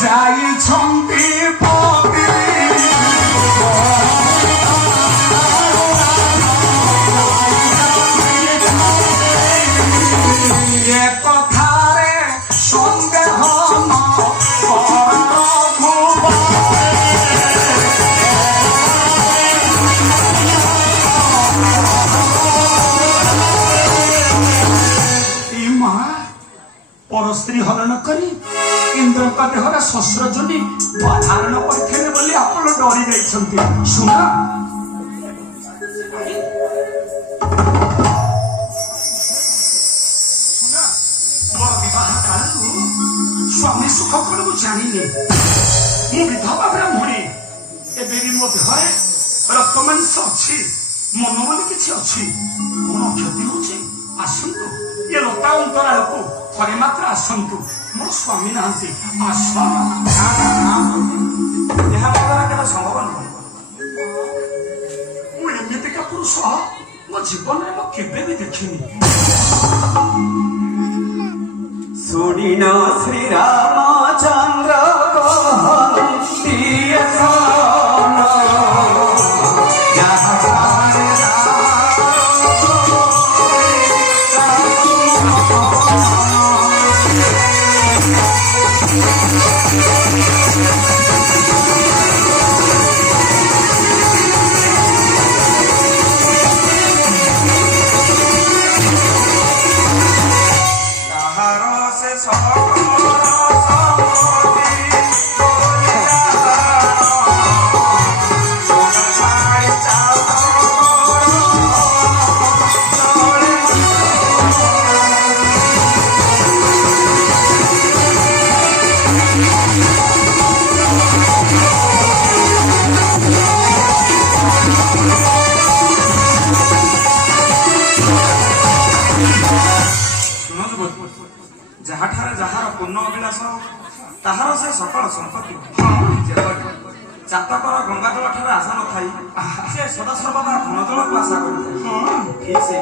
ଯାଇଛନ୍ତି ପତି ଏ କଥାରେ ସନ୍ଦେହ ନ परस्त्री हरण करी इंद्र का देहरा शस्त्र जनी धारण करते बोली आप डरी जाइछंती सुना सुना मोर विवाह कालू स्वामी सुख करू जानिले मु विधवा ब्राह्मणी एबे भी मो देहरे रक्त मांस अछि मन मन किछि अछि कोन क्षति होछि आसंतु ये लता अंतराल को थरे मात्र आसंतु मोर स्वामी नांती आसन यह बाबा केला संभव नहीं मु एमिति का पुरुष मो जीवन में मो केबे भी देखिनी सुनिना श्री रामचंद्र कहती ताहार से सकल संपत्ति जातकर गंगाजल ठार आशा न थाई से सदा सर्वदा घनजल को आशा करी ठीक से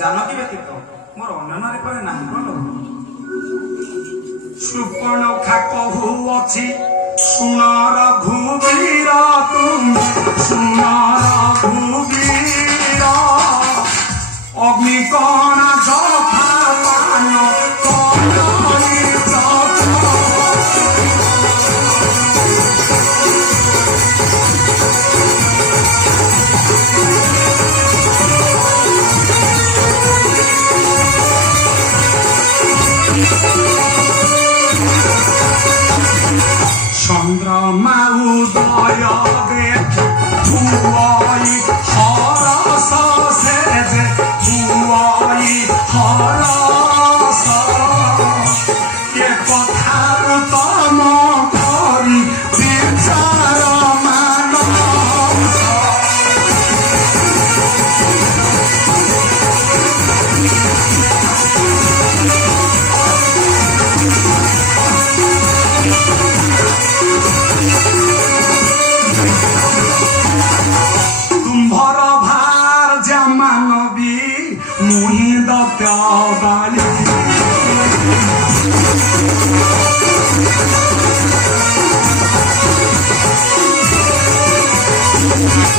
जानकी व्यतीत मोर अन्य नारी पर नाही बोलो सुपर्णखा कहू अछि सुनार घुबीर तुम सुनार घुबीर अग्निकण जथा पान चंद्रमा उदय देख भुआई हरस से भुआई हरस ये कथा तम करी विचार तुम्भर भार जमानबी मुहि दत्याबाली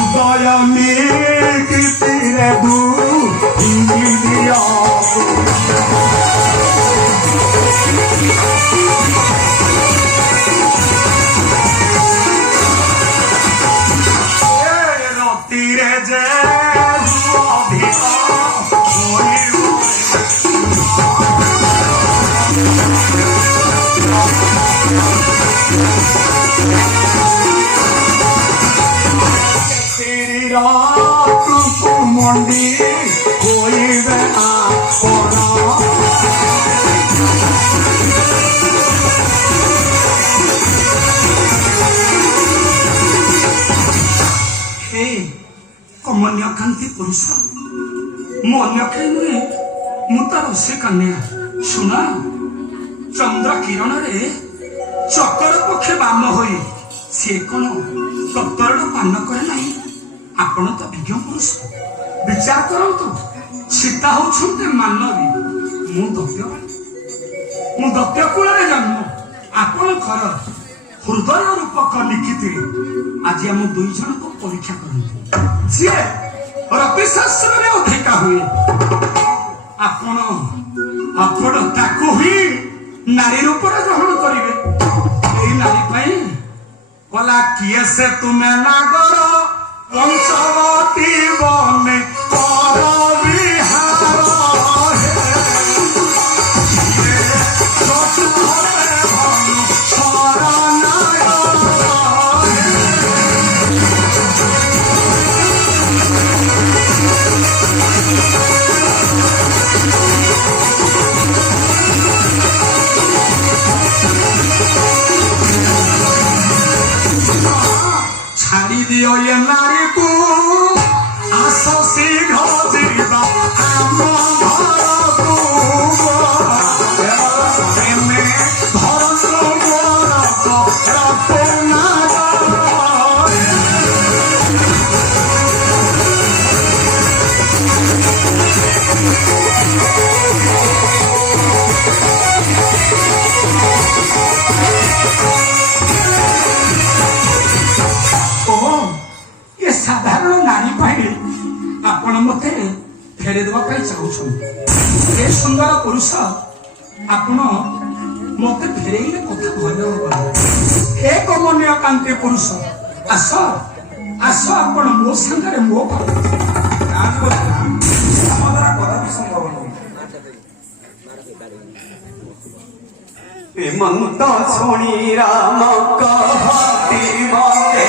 उदय में कितने दू इंगिलिया तीरे जे मंडी कोई कमन्य कांति पुरुष मो अन्य कहीं नुहे मु तार से कन्या सुना चंद्र किरण रे चकर पक्षे बाम होई से कौन तत्तर पान करे नहीं आपण तो विज्ञ पुरुष विचार करंतु सीता होछुंते मानवी मु दत्य कुल रे जन्म आपण ଆପଣଙ୍କର ହୃଦୟ ରୂପକ ଲିଖିତ ଆଜି ଆମ ଦୁଇ ଜଣଙ୍କୁ ପରୀକ୍ଷା କରନ୍ତୁ ଯିଏ ରବି ଶାସ୍ତ୍ରରେ ଅଧିକା ହୁଏ ଆପଣ ଆପଣ ତାକୁ ହିଁ ନାରୀ ରୂପରେ ଗ୍ରହଣ କରିବେ ଏଇ ନାରୀ ପାଇଁ କଲା କିଏ ସେ ତୁମେ ନାଗର ପଞ୍ଚବତୀ ବନେ କର ବିହାର ଛାଡ଼ି ଦିଅ ଏ ନାରୀକୁ ଆସ ଶୀଘ୍ର ଯିବା ଆମ ଘରକୁ ଏମେ ଧରନ୍ତୁ ମୋର ସାଧାରଣ ନାରୀ ପାଇଁ ଆପଣ ମତେ ଫେରେଇ ଦେବା ପାଇଁ ଚାହୁଁଛନ୍ତି ଏ ସୁନ୍ଦର ପୁରୁଷ ଆପଣ ମତେ ଫେରେଇଲେ କଥା ଭଲ ହବ ଏ କମନୀୟ କାନ୍ତି ପୁରୁଷ ଆସ ଆସ ଆପଣ ମୋ ସାଙ୍ଗରେ ମୋ କଦାପି ସମ୍ଭବ ନୁହେଁ ମନ୍ତ ଶୁଣି ରାମ କହତି ମତେ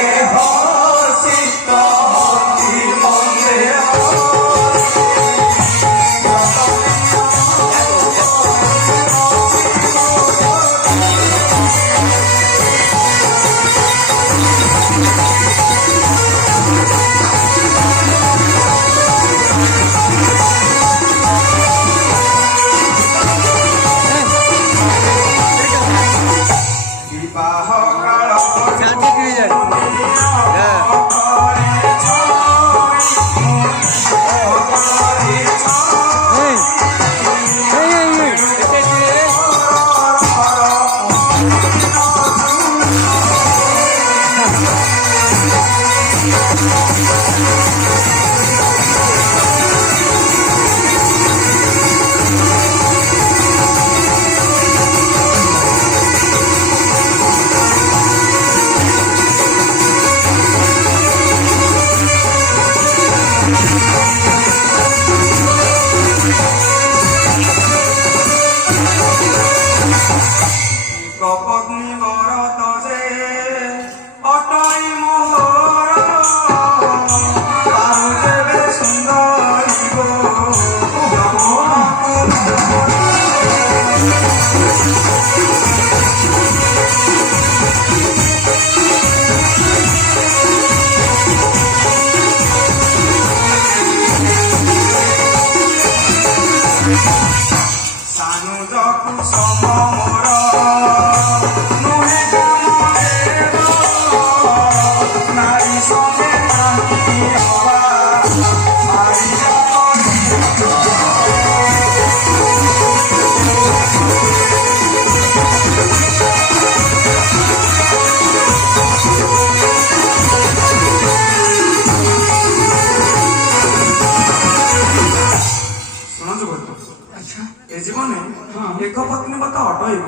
ଏକ ପତ୍ନୀ ମତ ଅଟଇବ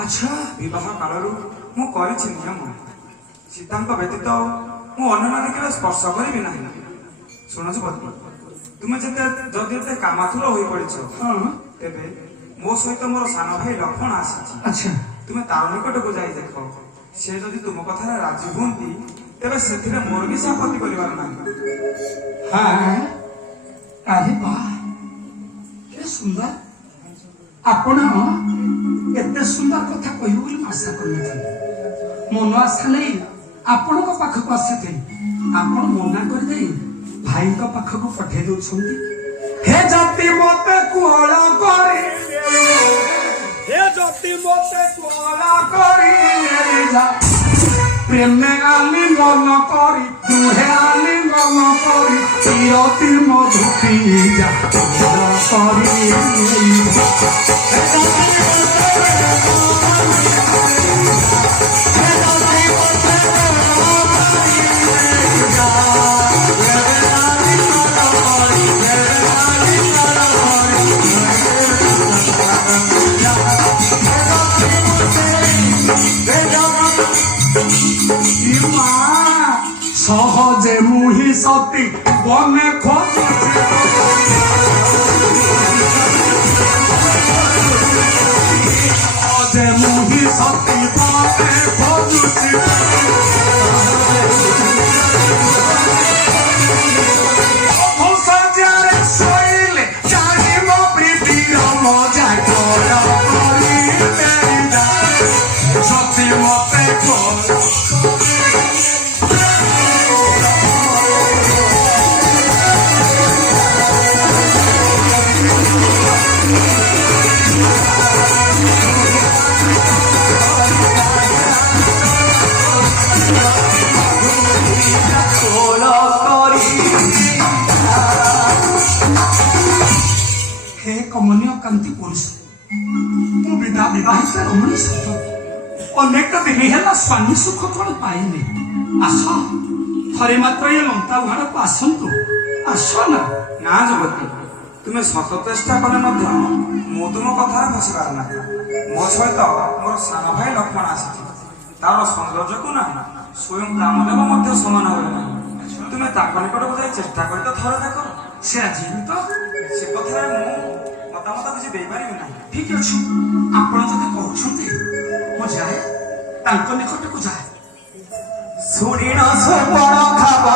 ଆଚ୍ଛା ବିବାହ କାଳରୁ ମୁଁ କରିଛି ନିୟମ ସୀତାଙ୍କ ବ୍ୟତୀତ ମୁଁ ଅନ୍ୟ ନାରୀ କେବେ ସ୍ପର୍ଶ କରିବି ନାହିଁ ଶୁଣଛୁ ପତ୍ନୀ ତୁମେ ଯଦି ଏତେ କାମାତୁର ହୋଇପଡ଼ିଛ ତେବେ ମୋ ସହିତ ମୋର ସାନ ଭାଇ ଲକ୍ଷ୍ମଣ ଆସିଛି ଆଚ୍ଛା ତୁମେ ତାର ନିକଟକୁ ଯାଇ ଦେଖ ସେ ଯଦି ତୁମ କଥାରେ ରାଜି ହୁଅନ୍ତି ତେବେ ସେଥିରେ ମୋର କିଛି ଆପତ୍ତି କରିବାର ନାହିଁ ଆରେ ବାଃ କି ସୁନ୍ଦର ଆପଣ ଏତେ ସୁନ୍ଦର କଥା କହିବେ ବୋଲି ଆଶା କରିନଥିଲି ମନ ଆଶା ନେଇ ଆପଣଙ୍କ ପାଖକୁ ଆସିଥିଲି ଆପଣ ମନା କରିଦେଇ ଭାଇଙ୍କ ପାଖକୁ ପଠେଇ ଦଉଛନ୍ତି ହେ ଜାତି ମତେ କୋଳ କରି প্রেমে আলি মন করি দুহে আলি মন করি চিরতি মধুতি যা করি ସହଜେ ମୁହିଁ ସତୀ ବନେ ଖୋଜୁଛି ସହଜେ ମୁହିଁ ସତୀ ବନେ ଖୋଜୁଛି ସଜାରେ ଶୋଇଲେ ଜାଣିବ ପ୍ରୀତିର ମଜା କଣ କରିବେ ଯଦି ମତେ हे कमनीय कांती पुरुष ମୁଁ ବିବାହିତ ରମଣୀ ସତ ଅନେକ ଦିନ ହେଲା ସ୍ୱାମୀ ସୁଖ କଣ ପାଇନି ଆସ ଥରେ ମାତ୍ର ଏ ଲଙ୍କା ଘରକୁ ଆସନ୍ତୁ ଆସ ନା ନା ଯୁବତୀ ତୁମେ ଶତ ଚେଷ୍ଟା କଲେ ମଧ୍ୟ ମୁଁ ତୁମ କଥାରେ ବସିପାରେ ନାହିଁ ମୋ ସହିତ ମୋର ସାନ ଭାଇ ଲକ୍ଷ୍ମଣ ଆସିଛି ତାର ସୌନ୍ଦର୍ଯ୍ୟକୁ ନା ସ୍ୱୟଂ କାମଦେବ ମଧ୍ୟ ସମାନ ହୁଏ ନାହିଁ ତୁମେ ତାଙ୍କ ନିକଟକୁ ଯାଇ ଚେଷ୍ଟା କରି ତ ଥରେ ଦେଖ ସେ ଆଜି ତ ସେ କଥାରେ ମୁଁ ମତାମତ କିଛି ଦେଇପାରିବି ନାହିଁ ଠିକ ଅଛି ଆପଣ ଯଦି କହୁଛନ୍ତି ମୁଁ ଯାଏ ତାଙ୍କ ନିକଟକୁ ଯାଏ ଶୁଣିଣ ସୁବର୍ଣ୍ଣ ଖାବ